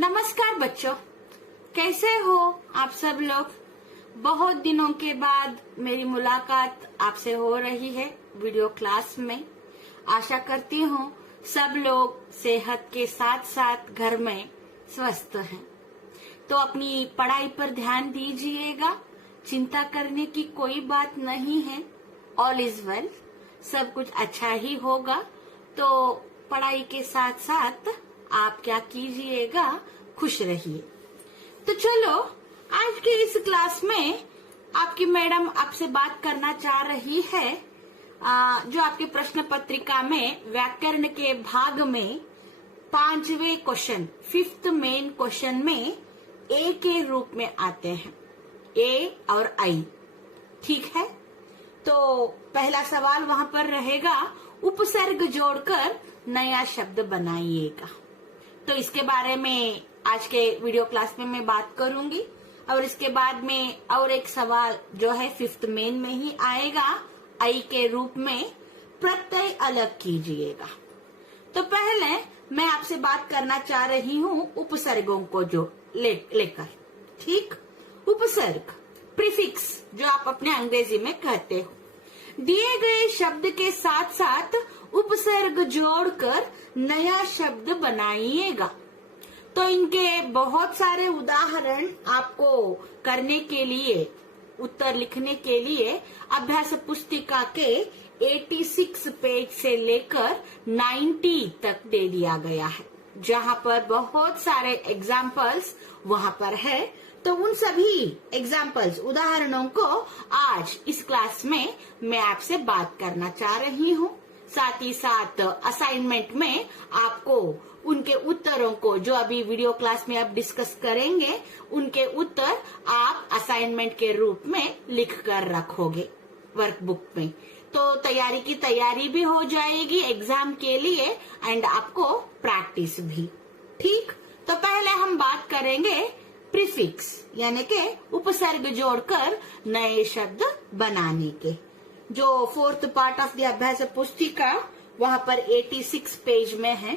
नमस्कार बच्चों, कैसे हो आप सब लोग। बहुत दिनों के बाद मेरी मुलाकात आपसे हो रही है वीडियो क्लास में। आशा करती हूँ सब लोग सेहत के साथ साथ घर में स्वस्थ हैं। तो अपनी पढ़ाई पर ध्यान दीजिएगा, चिंता करने की कोई बात नहीं है। ऑल इज वेल, सब कुछ अच्छा ही होगा। तो पढ़ाई के साथ साथ आप क्या कीजिएगा, खुश रहिए। तो चलो, आज के इस क्लास में आपकी मैडम आपसे बात करना चाह रही है जो आपके प्रश्न पत्रिका में व्याकरण के भाग में 5वें क्वेश्चन, 5th मेन क्वेश्चन में ए के रूप में आते हैं, ए और आई। ठीक है, तो पहला सवाल वहां पर रहेगा, उपसर्ग जोड़कर नया शब्द बनाइएगा। तो इसके बारे में आज के वीडियो क्लास में मैं बात करूंगी और इसके बाद में और एक सवाल जो है 5th मेन में ही आएगा, आई के रूप में प्रत्यय अलग कीजिएगा। तो पहले मैं आपसे बात करना चाह रही हूँ उपसर्गों को जो लेकर। ठीक, उपसर्ग, प्रीफिक्स जो आप अपने अंग्रेजी में कहते हो, दिए गए शब्द के साथ साथ उपसर्ग जोड़कर नया शब्द बनाइएगा। तो इनके बहुत सारे उदाहरण आपको करने के लिए, उत्तर लिखने के लिए अभ्यास पुस्तिका के 86 पेज से लेकर 90 तक दे दिया गया है, जहां पर बहुत सारे एग्जाम्पल्स वहां पर है। तो उन सभी एग्जाम्पल्स, उदाहरणों को आज इस क्लास में मैं आपसे बात करना चाह रही हूँ। साथ ही साथ असाइनमेंट में आपको उनके उत्तरों को, जो अभी वीडियो क्लास में आप डिस्कस करेंगे, उनके उत्तर आप असाइनमेंट के रूप में लिख कर रखोगे वर्कबुक में। तो तैयारी की तैयारी भी हो जाएगी एग्जाम के लिए एंड आपको प्रैक्टिस भी। ठीक, तो पहले हम बात करेंगे प्रीफिक्स यानी के उपसर्ग जोड़कर नए शब्द बनाने के, जो 4th पार्ट ऑफ द अभ्यास पुस्तिका वहां पर 86 पेज में है।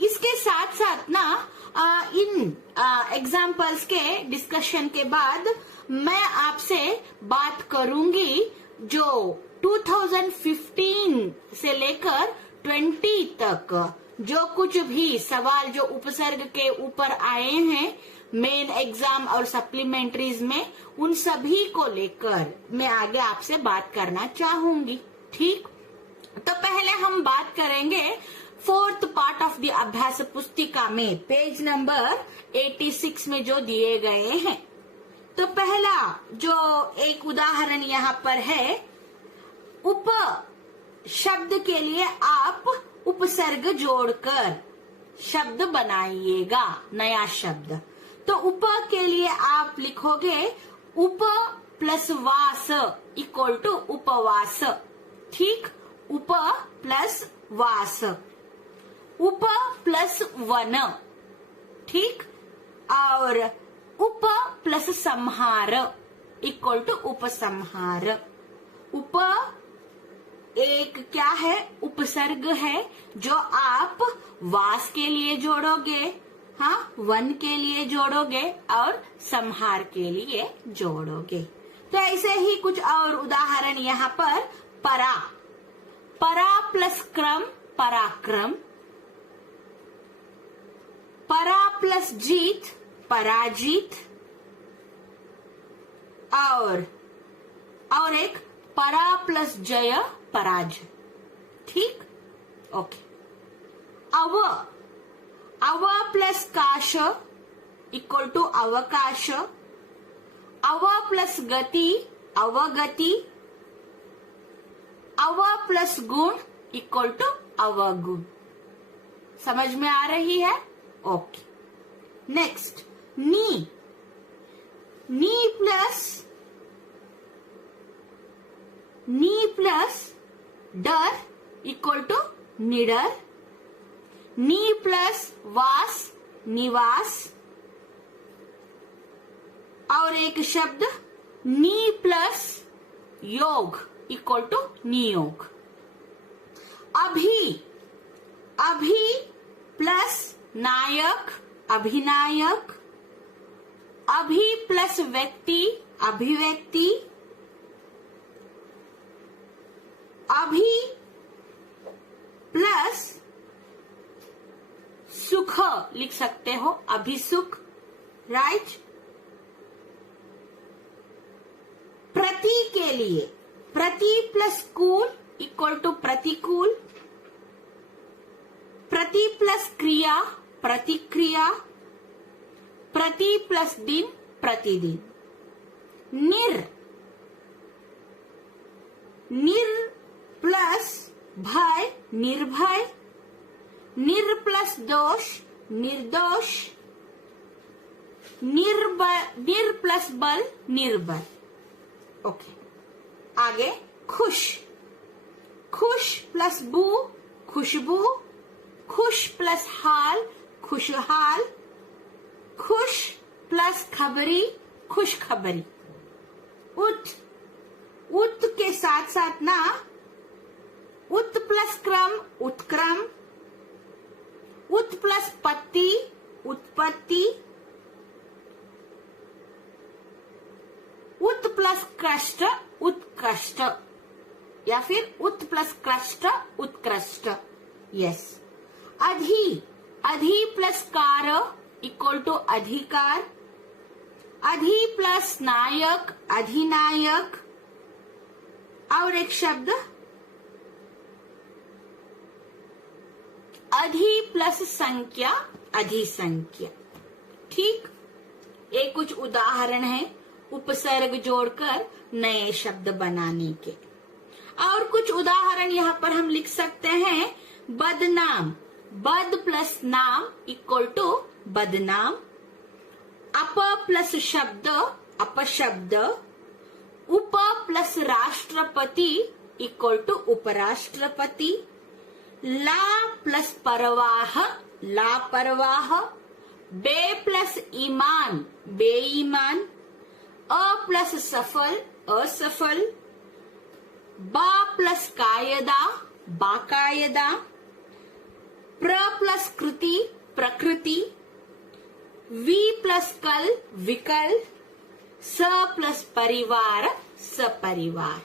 इसके साथ साथ ना इन एग्जाम्पल्स के डिस्कशन के बाद मैं आपसे बात करूंगी जो 2015 से लेकर 20 तक जो कुछ भी सवाल जो उपसर्ग के ऊपर आए हैं मेन एग्जाम और सप्लीमेंट्रीज में, उन सभी को लेकर मैं आगे आपसे बात करना चाहूंगी। ठीक, तो पहले हम बात करेंगे 4th पार्ट ऑफ द अभ्यास पुस्तिका में पेज नंबर 86 में जो दिए गए हैं। तो पहला जो एक उदाहरण यहाँ पर है, उप शब्द के लिए आप उपसर्ग जोड़कर शब्द बनाइएगा, नया शब्द। तो उप के लिए आप लिखोगे उप प्लस वास इक्वल टू उपवास। ठीक, उप प्लस वास, उप प्लस वन। ठीक, और उप प्लस संहार इक्वल टू उपसंहार। उप एक क्या है, उपसर्ग है जो आप वास के लिए जोड़ोगे, हाँ, वन के लिए जोड़ोगे और संहार के लिए जोड़ोगे। तो ऐसे ही कुछ और उदाहरण यहाँ पर, परा, परा प्लस क्रम पराक्रम, परा प्लस जीत पराजीत, और एक परा प्लस जय पराजय। ठीक, ओके। अव प्लस काश इक्वल टू अवकाश, अव प्लस गति अवगति, अव प्लस गुण इक्वल टू अवगुण। समझ में आ रही है? ओके। नेक्स्ट, नी, नी प्लस डर इक्वल टू निडर, नी प्लस वास निवास, और एक शब्द नी प्लस योग इक्वल टू नियोग। अभी, अभी प्लस नायक अभिनायक, अभि प्लस व्यक्ति अभिव्यक्ति, अभि प्लस सुख लिख सकते हो, अभिसुख, राइट। प्रति के लिए प्रति प्लस कूल इक्वल टू प्रतिकूल, प्रति प्लस क्रिया प्रतिक्रिया, प्रति प्लस दिन प्रतिदिन। निर प्लस भय निर्भय, निर प्लस दोष निर्दोष, निर प्लस बल निर्बल। ओके, आगे खुश प्लस बू खुशबू, खुश प्लस हाल खुशहाल, खुश प्लस खबरी खुशखबरी। उत के साथ साथ ना उत प्लस क्रम उत्क्रम, उत प्लस पत्ति उत्पत्ति, उत प्लस कष्ट उत्कृष्ट, या फिर उत प्लस कष्ट उत्कृष्ट। यस। अधि प्लस कार इक्वल टू अधिकार, अधि प्लस नायक अधिनायक, और एक शब्द अधि प्लस संख्या अधिसंख्या। ठीक, ये कुछ उदाहरण है उपसर्ग जोड़कर नए शब्द बनाने के। और कुछ उदाहरण यहाँ पर हम लिख सकते हैं। बदनाम, बद प्लस नाम इक्वल टू बदनाम, अप प्लस शब्द अपशब्द, उप प्लस राष्ट्रपति इक्वल टू उपराष्ट्रपति, ला प्लस परवाह लापरवाह, बे प्लस ईमान बेईमान, अ प्लस सफल असफल, बा प्लस कायदा बाकायदा, प्र प्लस कृति प्रकृति, वी प्लस कल विकल, स प्लस परिवार सपरिवार।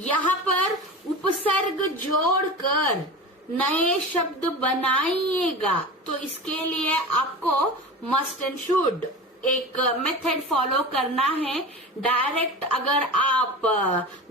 यहाँ पर उपसर्ग जोड़कर नए शब्द बनाइएगा, तो इसके लिए आपको मस्ट एंड शुड एक मेथड फॉलो करना है। डायरेक्ट अगर आप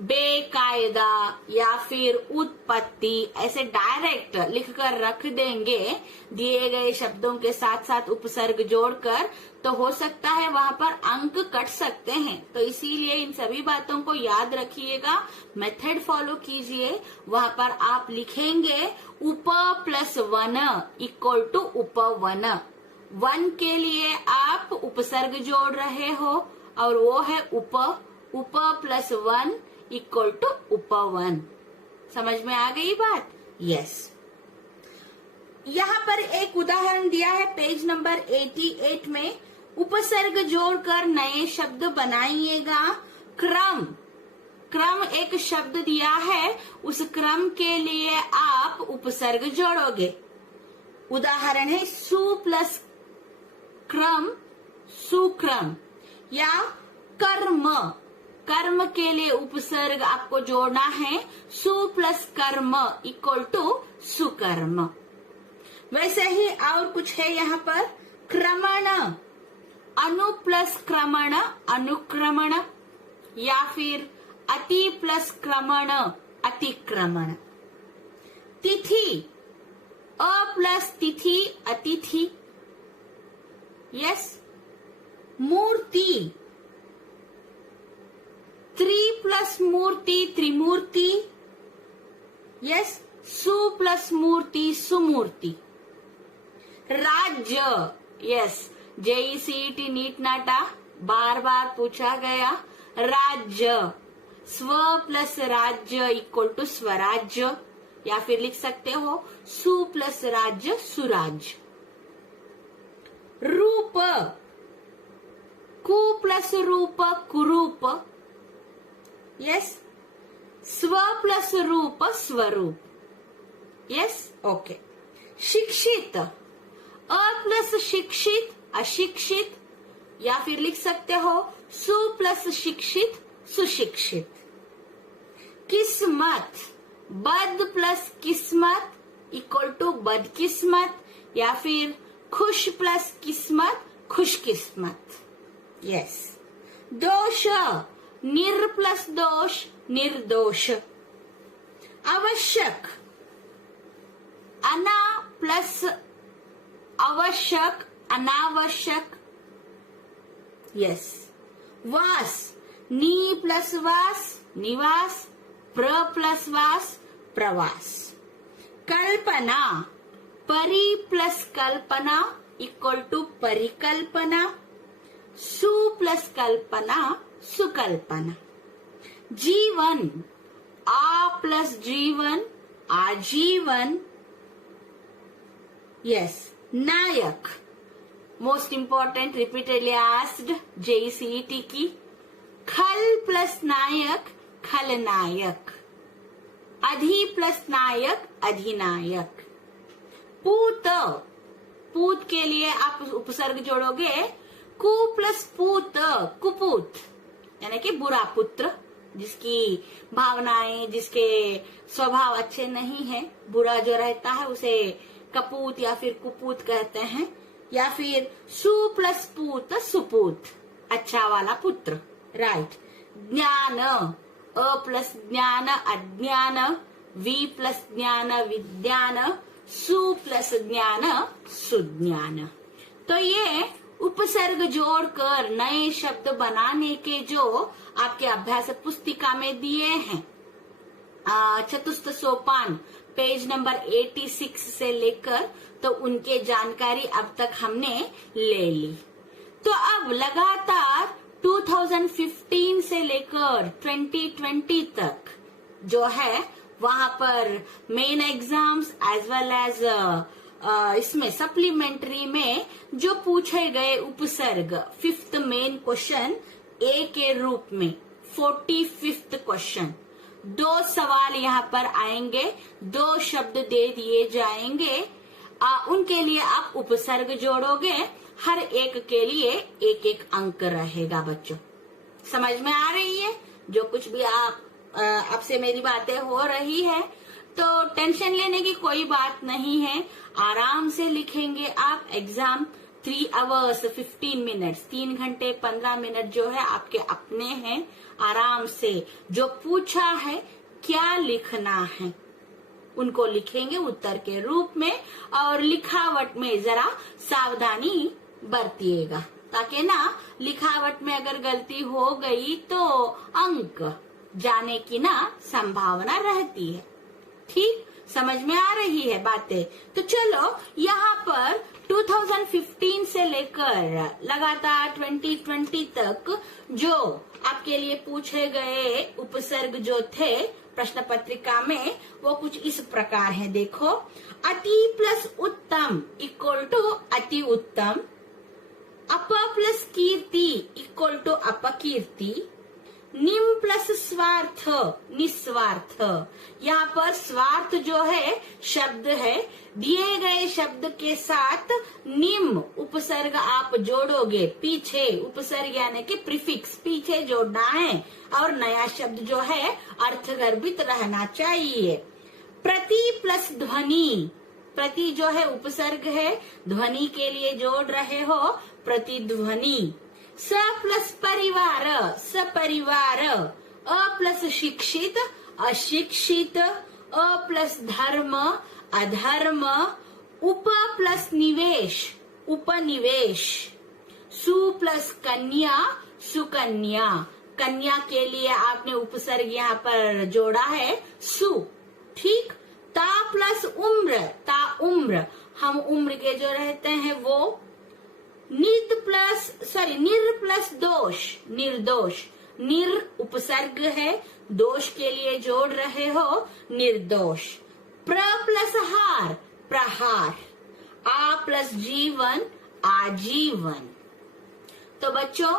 बेकायदा या फिर उत्पत्ति ऐसे डायरेक्ट लिखकर रख देंगे दिए गए शब्दों के साथ साथ उपसर्ग जोड़कर, तो हो सकता है वहां पर अंक कट सकते हैं। तो इसीलिए इन सभी बातों को याद रखिएगा, मेथड फॉलो कीजिए। वहां पर आप लिखेंगे उप प्लस वन इक्वल टू उपवन। वन के लिए आप उपसर्ग जोड़ रहे हो और वो है उप प्लस वन इक्वल टू उपवन। समझ में आ गई बात? यस। यहाँ पर एक उदाहरण दिया है पेज नंबर 88 में, उपसर्ग जोड़कर नए शब्द बनाइएगा। क्रम एक शब्द दिया है, उस क्रम के लिए आप उपसर्ग जोड़ोगे। उदाहरण है सु प्लस क्रम सुक्रम, या कर्म के लिए उपसर्ग आपको जोड़ना है सु प्लस कर्म इक्वल टू सुकर्म। वैसे ही और कुछ है यहाँ पर, क्रमण अनु प्लस क्रमण अनुक्रमण, या फिर अति प्लस क्रमण अतिक्रमण। तिथि अ प्लस तिथि अतिथि। यस। मूर्ति त्रि प्लस मूर्ति त्रिमूर्ति। यस। सु प्लस मूर्ति सुमूर्ति। राज्य, यस, जेईसीईटी नीट नाटा बार बार पूछा गया। राज्य, स्व प्लस राज्य इक्वल टू स्वराज्य, या फिर लिख सकते हो सु प्लस राज्य सुराज्य। रूप, कु प्लस रूप कुरूप। यस। स्व प्लस रूप स्वरूप। यस। ओके। शिक्षित, अ प्लस शिक्षित अशिक्षित, या फिर लिख सकते हो सु प्लस शिक्षित सुशिक्षित। किस्मत, बद प्लस किस्मत इक्वल टू बदकिस्मत, या फिर खुश प्लस किस्मत खुशकिस्मत। यस। दोष, निर प्लस दोष निर्दोष। आवश्यक, अना प्लस आवश्यक अनावश्यक। यस। वास, नी प्लस वास निवास, प्र प्लस वास प्रवास। कल्पना, परि प्लस कल्पना इक्वल टू परिकल्पना, सु प्लस कल्पना सुकल्पना। जीवन, आ प्लस जीवन आजीवन। यस। नायक, most important, repeatedly asked JECET की। खल प्लस नायक खलनायक। अधि प्लस नायक अधिनायक। पूत, पूत के लिए आप उपसर्ग जोड़ोगे कु प्लस पूत कुपूत, यानी कि बुरा पुत्र, जिसकी भावनाएं जिसके स्वभाव अच्छे नहीं है, बुरा जो रहता है उसे कपूत या फिर कुपूत कहते हैं। या फिर सु प्लस पूत सुपूत, अच्छा वाला पुत्र। राइट। ज्ञान, अ प्लस ज्ञान अज्ञान, वी प्लस ज्ञान विज्ञान, सु प्लस ज्ञान सुज्ञान। तो ये उपसर्ग जोड़कर नए शब्द बनाने के जो आपके अभ्यास पुस्तिका में दिए हैं, चतुस्थ सोपान पेज नंबर 86 से लेकर, तो उनके जानकारी अब तक हमने ले ली। तो अब लगातार 2015 से लेकर 2020 तक जो है वहां पर main exams as well as इसमें सप्लीमेंट्री में जो पूछे गए उपसर्ग 5th मेन क्वेश्चन ए के रूप में 45th क्वेश्चन, 2 सवाल यहाँ पर आएंगे, 2 शब्द दे दिए जाएंगे, उनके लिए आप उपसर्ग जोड़ोगे, हर एक के लिए 1-1 अंक रहेगा बच्चों। समझ में आ रही है? जो कुछ भी आपसे मेरी बातें हो रही है तो टेंशन लेने की कोई बात नहीं है, आराम से लिखेंगे आप। एग्जाम 3 hours 15 minutes, 3 घंटे 15 मिनट जो है आपके अपने हैं, आराम से जो पूछा है क्या लिखना है उनको लिखेंगे उत्तर के रूप में, और लिखावट में जरा सावधानी बरतिएगा, ताकि ना लिखावट में अगर गलती हो गई तो अंक जाने की ना संभावना रहती है। ठीक, समझ में आ रही है बातें? तो चलो यहाँ पर 2015 से लेकर लगातार 2020 तक जो आपके लिए पूछे गए उपसर्ग जो थे प्रश्न पत्रिका में, वो कुछ इस प्रकार है। देखो, अति प्लस उत्तम इक्वल टू अति उत्तम, अप प्लस कीर्ति इक्वल टू अपकीर्ति, निम प्लस स्वार्थ निस्वार्थ। यहाँ पर स्वार्थ जो है शब्द है, दिए गए शब्द के साथ निम उपसर्ग आप जोड़ोगे, पीछे उपसर्ग यानी कि प्रीफिक्स पीछे जोड़ना है, और नया शब्द जो है अर्थगर्भित रहना चाहिए। प्रति प्लस ध्वनि, प्रति जो है उपसर्ग है, ध्वनि के लिए जोड़ रहे हो प्रतिध्वनि। स प्लस परिवार सपरिवार, अ प्लस शिक्षित अशिक्षित, अ प्लस धर्म अधर्म, उप प्लस निवेश उपनिवेश, सु प्लस कन्या सुकन्या। कन्या के लिए आपने उपसर्ग यहाँ पर जोड़ा है सु। ठीक। ता प्लस उम्र ता उम्र, हम उम्र के जो रहते हैं वो। निर प्लस दोष निर्दोष, निर उपसर्ग है, दोष के लिए जोड़ रहे हो निर्दोष। प्र प्लस हार प्रहार, आ प्लस जीवन आजीवन। तो बच्चों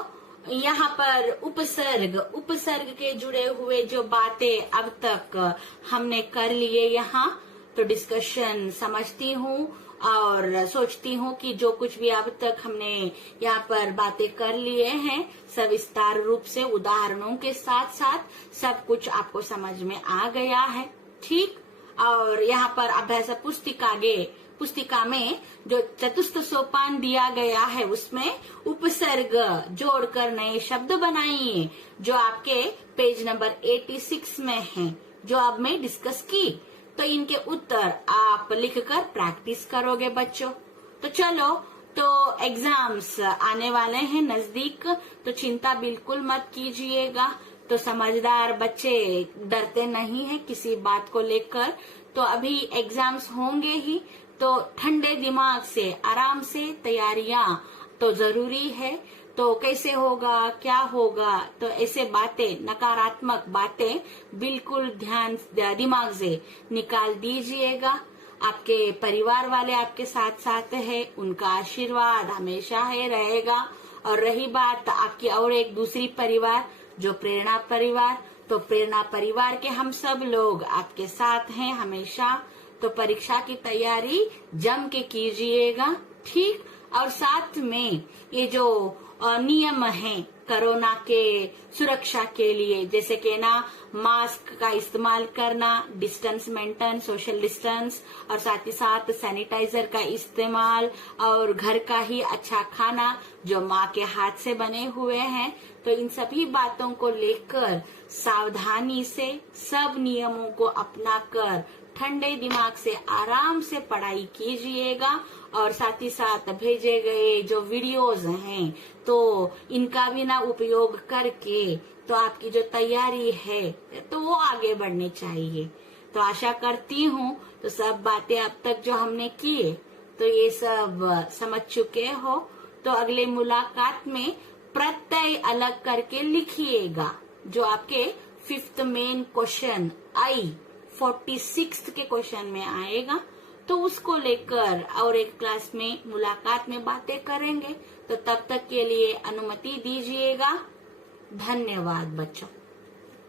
यहाँ पर उपसर्ग के जुड़े हुए जो बातें अब तक हमने कर लिए यहाँ, तो डिस्कशन समझती हूँ और सोचती हूँ कि जो कुछ भी अब तक हमने यहाँ पर बातें कर लिए हैं सविस्तार रूप से उदाहरणों के साथ साथ सब कुछ आपको समझ में आ गया है। ठीक, और यहाँ पर अभ्यास पुस्तिका में जो चतुस्थ सोपान दिया गया है उसमें उपसर्ग जोड़कर नए शब्द बनाइए जो आपके पेज नंबर 86 में है, जो अब मैं डिस्कस की। तो इनके उत्तर आप लिखकर प्रैक्टिस करोगे बच्चों। तो चलो, तो एग्जाम्स आने वाले हैं नजदीक, तो चिंता बिल्कुल मत कीजिएगा। तो समझदार बच्चे डरते नहीं हैं किसी बात को लेकर। तो अभी एग्जाम्स होंगे ही, तो ठंडे दिमाग से आराम से तैयारियां तो जरूरी है। तो कैसे होगा, क्या होगा, तो ऐसे बातें, नकारात्मक बातें बिल्कुल दिमाग से निकाल दीजिएगा। आपके परिवार वाले आपके साथ साथ है, उनका आशीर्वाद हमेशा है रहेगा। और रही बात आपकी और एक दूसरी परिवार जो प्रेरणा परिवार, तो प्रेरणा परिवार के हम सब लोग आपके साथ हैं हमेशा। तो परीक्षा की तैयारी जम के कीजिएगा। ठीक, और साथ में ये जो नियम है कोरोना के सुरक्षा के लिए, जैसे कि ना मास्क का इस्तेमाल करना, डिस्टेंस मेंटेन, सोशल डिस्टेंस, और साथ ही साथ सैनिटाइजर का इस्तेमाल, और घर का ही अच्छा खाना जो माँ के हाथ से बने हुए हैं। तो इन सभी बातों को लेकर सावधानी से सब नियमों को अपनाकर ठंडे दिमाग से आराम से पढ़ाई कीजिएगा। और साथ ही साथ भेजे गए जो वीडियोस हैं तो इनका भी ना उपयोग करके तो आपकी जो तैयारी है तो वो आगे बढ़नी चाहिए। तो आशा करती हूँ तो सब बातें अब तक जो हमने किए तो ये सब समझ चुके हो। तो अगले मुलाकात में प्रत्यय अलग करके लिखिएगा जो आपके 5th मेन क्वेश्चन 46 के क्वेश्चन में आएगा। तो उसको लेकर और एक क्लास में मुलाकात में बातें करेंगे। तो तब तक के लिए अनुमति दीजिएगा। धन्यवाद बच्चों।